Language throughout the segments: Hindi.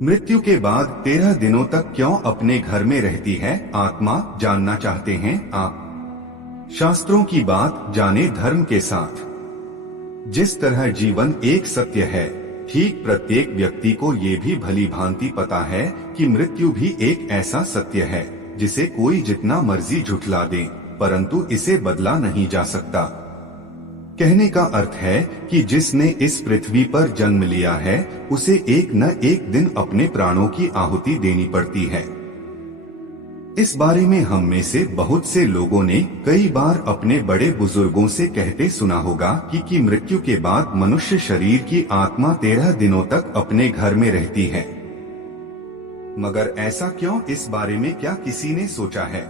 मृत्यु के बाद 13 दिनों तक क्यों अपने घर में रहती है आत्मा, जानना चाहते हैं आप? शास्त्रों की बात जाने धर्म के साथ। जिस तरह जीवन एक सत्य है, ठीक प्रत्येक व्यक्ति को ये भी भली भांति पता है कि मृत्यु भी एक ऐसा सत्य है जिसे कोई जितना मर्जी झुठला दे, परंतु इसे बदला नहीं जा सकता। कहने का अर्थ है कि जिसने इस पृथ्वी पर जन्म लिया है उसे एक न एक दिन अपने प्राणों की आहुति देनी पड़ती है। इस बारे में हम में से बहुत से लोगों ने कई बार अपने बड़े बुजुर्गों से कहते सुना होगा कि मृत्यु के बाद मनुष्य शरीर की आत्मा 13 दिनों तक अपने घर में रहती है। मगर ऐसा क्यों, इस बारे में क्या किसी ने सोचा है?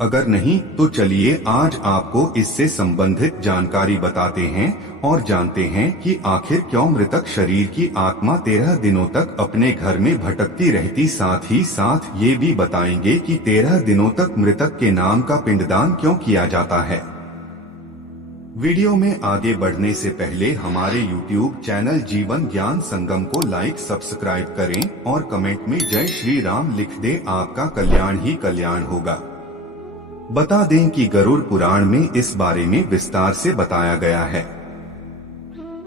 अगर नहीं तो चलिए आज आपको इससे संबंधित जानकारी बताते हैं और जानते हैं कि आखिर क्यों मृतक शरीर की आत्मा 13 दिनों तक अपने घर में भटकती रहती। साथ ही साथ ये भी बताएंगे कि 13 दिनों तक मृतक के नाम का पिंडदान क्यों किया जाता है। वीडियो में आगे बढ़ने से पहले हमारे YouTube चैनल जीवन ज्ञान संगम को लाइक सब्सक्राइब करें और कमेंट में जय श्री राम लिख दें, आपका कल्याण ही कल्याण होगा। बता दें कि गरुड़ पुराण में इस बारे में विस्तार से बताया गया है।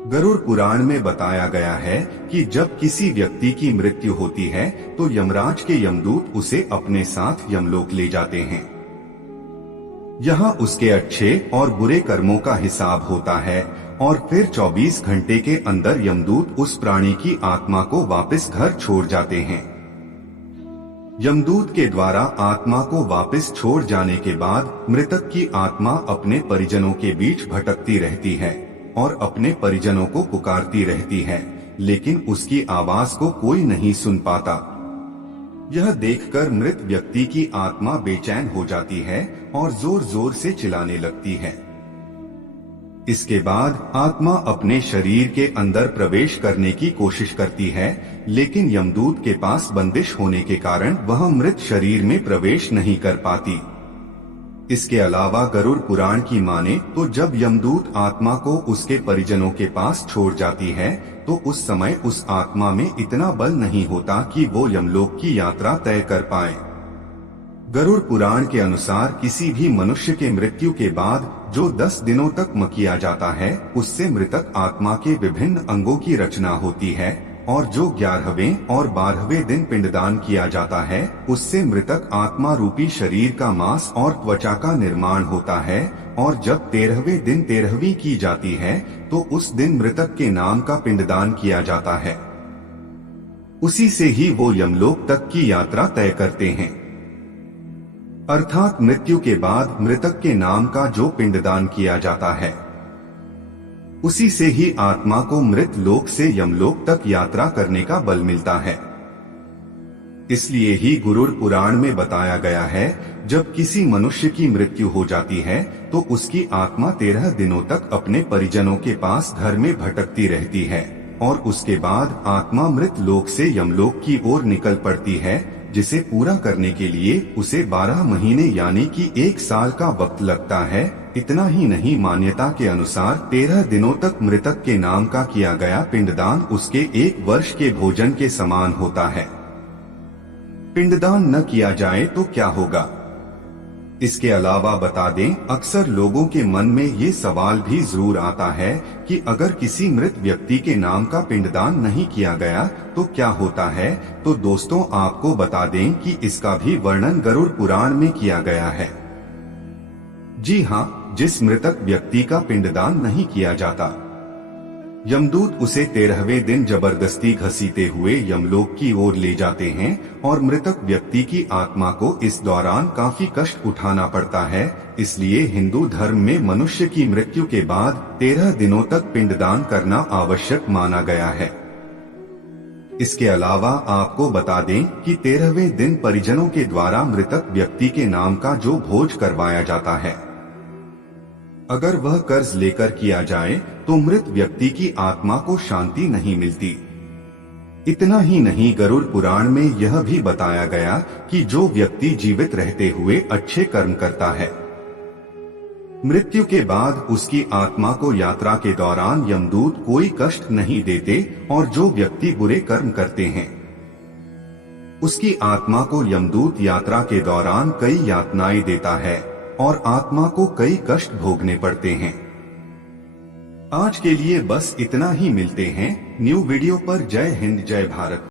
गरुड़ पुराण में बताया गया है कि जब किसी व्यक्ति की मृत्यु होती है तो यमराज के यमदूत उसे अपने साथ यमलोक ले जाते हैं। यहाँ उसके अच्छे और बुरे कर्मों का हिसाब होता है और फिर 24 घंटे के अंदर यमदूत उस प्राणी की आत्मा को वापस घर छोड़ जाते हैं। यमदूत के द्वारा आत्मा को वापस छोड़ जाने के बाद मृतक की आत्मा अपने परिजनों के बीच भटकती रहती है और अपने परिजनों को पुकारती रहती है, लेकिन उसकी आवाज को कोई नहीं सुन पाता। यह देखकर मृत व्यक्ति की आत्मा बेचैन हो जाती है और जोर जोर से चिल्लाने लगती है। इसके बाद आत्मा अपने शरीर के अंदर प्रवेश करने की कोशिश करती है, लेकिन यमदूत के पास बंदिश होने के कारण वह मृत शरीर में प्रवेश नहीं कर पाती। इसके अलावा गरुड़ पुराण की माने तो जब यमदूत आत्मा को उसके परिजनों के पास छोड़ जाती है तो उस समय उस आत्मा में इतना बल नहीं होता कि वो यमलोक की यात्रा तय कर पाए। गरुड़ पुराण के अनुसार किसी भी मनुष्य के मृत्यु के बाद जो 10 दिनों तक किया जाता है उससे मृतक आत्मा के विभिन्न अंगों की रचना होती है और जो 11वें और 12वें दिन पिंडदान किया जाता है उससे मृतक आत्मा रूपी शरीर का मांस और त्वचा का निर्माण होता है और जब 13वें दिन 13वीं की जाती है तो उस दिन मृतक के नाम का पिंडदान किया जाता है। उसी से ही वो यमलोक तक की यात्रा तय करते हैं। अर्थात मृत्यु के बाद मृतक के नाम का जो पिंडदान किया जाता है उसी से ही आत्मा को मृत लोक से यमलोक तक यात्रा करने का बल मिलता है। इसलिए ही गरुड़ पुराण में बताया गया है जब किसी मनुष्य की मृत्यु हो जाती है तो उसकी आत्मा 13 दिनों तक अपने परिजनों के पास घर में भटकती रहती है और उसके बाद आत्मा मृत लोक से यमलोक की ओर निकल पड़ती है, जिसे पूरा करने के लिए उसे 12 महीने यानी कि 1 साल का वक्त लगता है। इतना ही नहीं, मान्यता के अनुसार 13 दिनों तक मृतक के नाम का किया गया पिंडदान उसके 1 वर्ष के भोजन के समान होता है। पिंडदान न किया जाए तो क्या होगा? इसके अलावा बता दें, अक्सर लोगों के मन में ये सवाल भी जरूर आता है कि अगर किसी मृत व्यक्ति के नाम का पिंडदान नहीं किया गया तो क्या होता है। तो दोस्तों आपको बता दें कि इसका भी वर्णन गरुड़ पुराण में किया गया है। जी हाँ, जिस मृतक व्यक्ति का पिंडदान नहीं किया जाता यमदूत उसे 13वें दिन जबरदस्ती घसीटे हुए यमलोक की ओर ले जाते हैं और मृतक व्यक्ति की आत्मा को इस दौरान काफी कष्ट उठाना पड़ता है। इसलिए हिंदू धर्म में मनुष्य की मृत्यु के बाद 13 दिनों तक पिंडदान करना आवश्यक माना गया है। इसके अलावा आपको बता दें कि 13वें दिन परिजनों के द्वारा मृतक व्यक्ति के नाम का जो भोज करवाया जाता है, अगर वह कर्ज लेकर किया जाए तो मृत व्यक्ति की आत्मा को शांति नहीं मिलती। इतना ही नहीं, गरुड़ पुराण में यह भी बताया गया कि जो व्यक्ति जीवित रहते हुए अच्छे कर्म करता है मृत्यु के बाद उसकी आत्मा को यात्रा के दौरान यमदूत कोई कष्ट नहीं देते और जो व्यक्ति बुरे कर्म करते हैं उसकी आत्मा को यमदूत यात्रा के दौरान कई यातनाएं देता है और आत्मा को कई कष्ट भोगने पड़ते हैं। आज के लिए बस इतना ही, मिलते हैं न्यू वीडियो पर। जय हिंद, जय भारत।